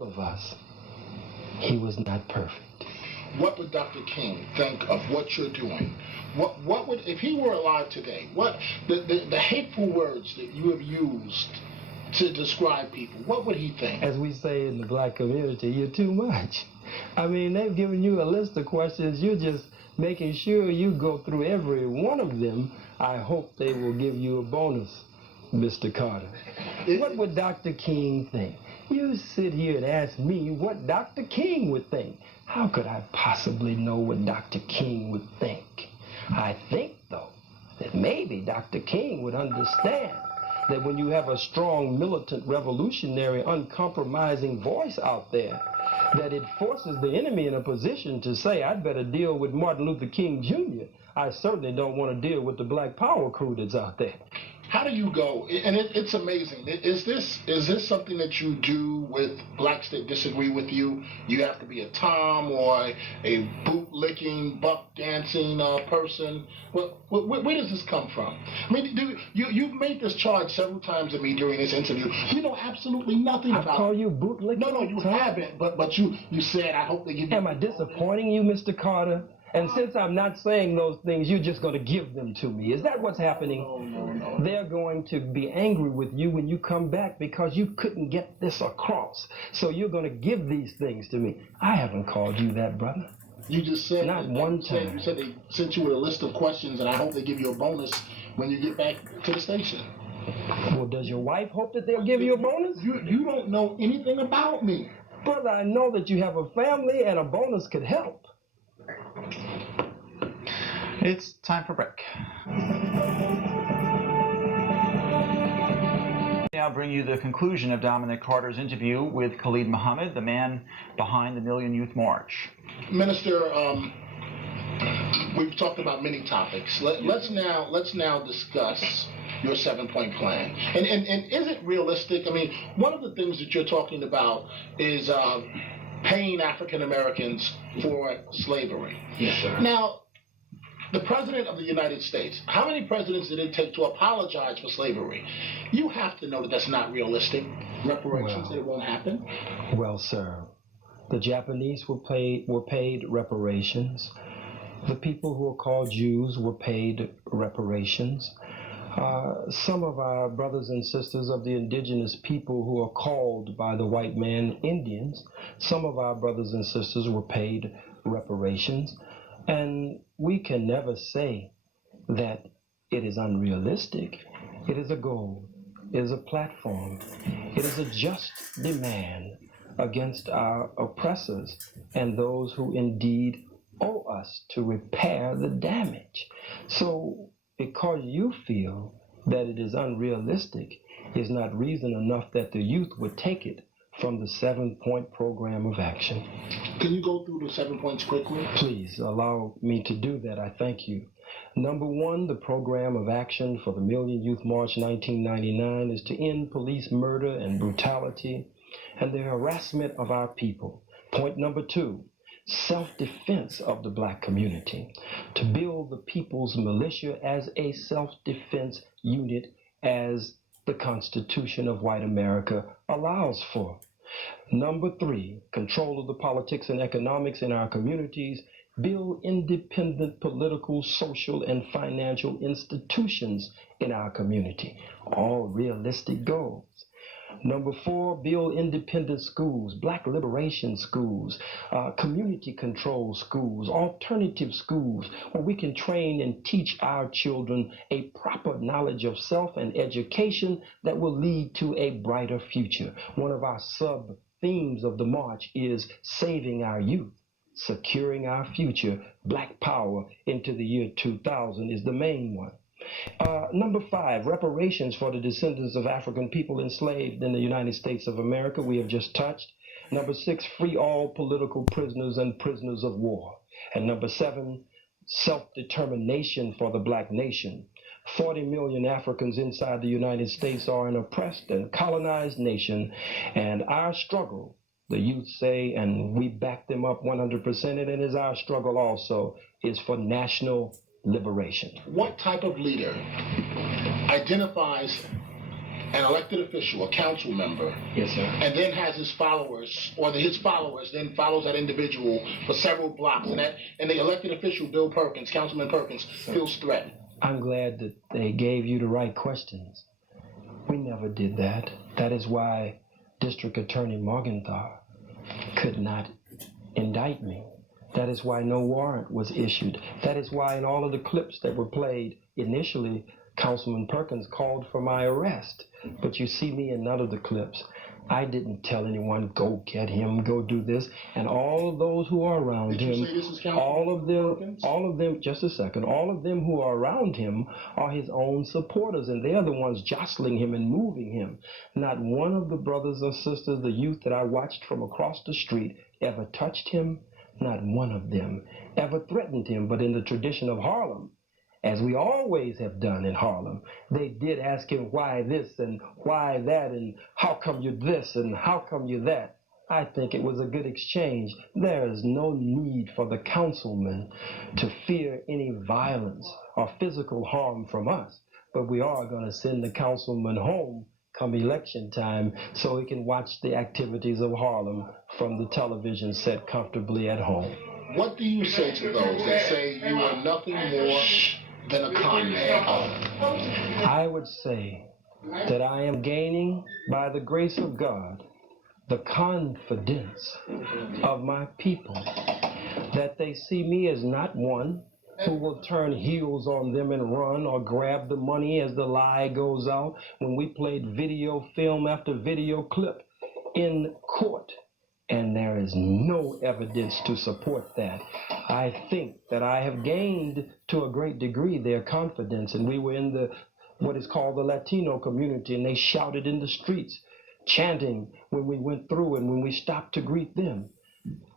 of us, he was not perfect. What would Dr. King think of what you're doing? What would, if he were alive today, what the hateful words that you have used to describe people, what would he think? As we say in the black community, you're too much. I mean, they've given you a list of questions. You're just making sure you go through every one of them. I hope they will give you a bonus, Mr. Carter. What would Dr. King think? You sit here and ask me what Dr. King would think. How could I possibly know what Dr. King would think? I think, though, that maybe Dr. King would understand that when you have a strong, militant, revolutionary, uncompromising voice out there, that it forces the enemy in a position to say, I'd better deal with Martin Luther King Jr. I certainly don't want to deal with the Black Power crew that's out there. How do you go? And it's amazing. Is this something that you do with blacks that disagree with you? You have to be a Tom or a boot-licking, buck-dancing person. Where does this come from? I mean, you've made this charge several times to me during this interview. You know absolutely nothing about it. I call you boot-licking? No, you haven't. But you said, I hope they give you... Am I disappointing you, Mr. Carter? And since I'm not saying those things, you're just going to give them to me. Is that what's happening? No. They're going to be angry with you when you come back because you couldn't get this across. So you're going to give these things to me. I haven't called you that, brother. You just said... Not one time. You said they sent you with a list of questions, and I hope they give you a bonus when you get back to the station. Well, does your wife hope that they'll give you a bonus? You don't know anything about me. Brother, I know that you have a family, and a bonus could help. It's time for break. Now bring you the conclusion of Dominic Carter's interview with Khalid Muhammad, the man behind the Million Youth March. Minister, we've talked about many topics. Let's now discuss your 7-point plan. And is it realistic? I mean, one of the things that you're talking about is paying African Americans for slavery. Yes, sir. Now, the President of the United States, how many presidents did it take to apologize for slavery? You have to know that that's not realistic. Reparations, that it won't happen. Well, sir, the Japanese were paid reparations. The people who are called Jews were paid reparations. Some of our brothers and sisters of the indigenous people who are called by the white man Indians, some of our brothers and sisters were paid reparations. And we can never say that it is unrealistic. It is a goal. It is a platform. It is a just demand against our oppressors and those who indeed owe us to repair the damage. So, because you feel that it is unrealistic is not reason enough that the youth would take it from the 7-point program of action. Can you go through the 7 points quickly? Please allow me to do that. I thank you. Number 1, the program of action for the Million Youth March 1999 is to end police murder and brutality and the harassment of our people. Point number 2, self-defense of the black community, to build the people's militia as a self-defense unit as the Constitution of white America allows for. Number 3, control of the politics and economics in our communities, build independent political, social, and financial institutions in our community. All realistic goals. Number 4, build independent schools, black liberation schools, community control schools, alternative schools, where we can train and teach our children a proper knowledge of self and education that will lead to a brighter future. One of our sub-themes of the march is saving our youth, securing our future. Black power into the year 2000 is the main one. Number 5, reparations for the descendants of African people enslaved in the United States of America, we have just touched. Number 6, free all political prisoners and prisoners of war. And number 7, self-determination for the black nation. 40 million Africans inside the United States are an oppressed and colonized nation, and our struggle, the youth say, and we back them up 100%, and it is our struggle also, is for national liberation. What type of leader identifies an elected official, a council member, Yes, sir. and then has his followers, or his followers then follows that individual for several blocks, and the elected official, Bill Perkins, Councilman Perkins, feels threatened. I'm glad that they gave you the right questions. We never did that. That is why District Attorney Morgenthau could not indict me. That is why no warrant was issued. That is why in all of the clips that were played, initially, Councilman Perkins called for my arrest. But you see me in none of the clips. I didn't tell anyone, go get him, go do this. And all of those who are around Did him, you say this is all of Councilman them, just a second, all of them who are around him are his own supporters, and they're the ones jostling him and moving him. Not one of the brothers or sisters, the youth that I watched from across the street, ever touched him. Not one of them ever threatened him, but in the tradition of Harlem, as we always have done in Harlem, they did ask him why this and why that and how come you this and how come you that. I think it was a good exchange. There is no need for the councilman to fear any violence or physical harm from us, but we are going to send the councilman home come election time so he can watch the activities of Harlem from the television set comfortably at home. What do you say to those that say you are nothing more than a con man? I would say that I am gaining, by the grace of God, the confidence of my people, that they see me as not one who will turn heels on them and run or grab the money as the lie goes out. When we played video film after video clip in court, and there is no evidence to support that. I think that I have gained to a great degree their confidence, and we were in what is called the Latino community, and they shouted in the streets, chanting when we went through and when we stopped to greet them.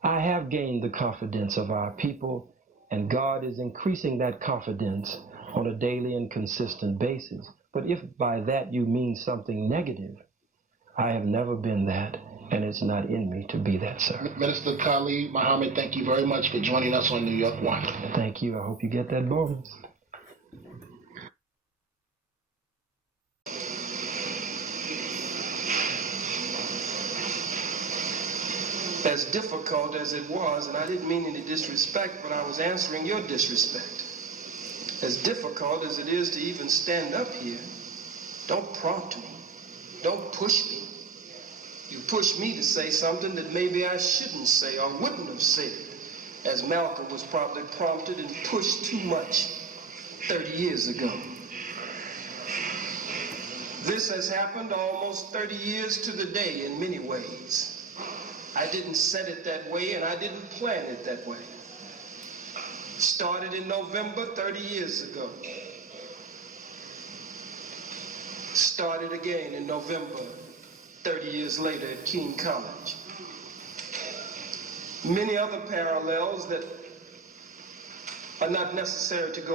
I have gained the confidence of our people, and God is increasing that confidence on a daily and consistent basis. But if by that you mean something negative, I have never been that, and it's not in me to be that, sir. Minister Khallid Muhammad, thank you very much for joining us on New York One. Thank you. I hope you get that bonus. As difficult as it was, and I didn't mean any disrespect, but I was answering your disrespect. As difficult as it is to even stand up here, don't prompt me. Don't push me. You push me to say something that maybe I shouldn't say or wouldn't have said, as Malcolm was probably prompted and pushed too much 30 years ago. This has happened almost 30 years to the day in many ways. I didn't set it that way, and I didn't plan it that way. Started in November 30 years ago. Started again in November 30 years later at Keene College. Many other parallels that are not necessary to go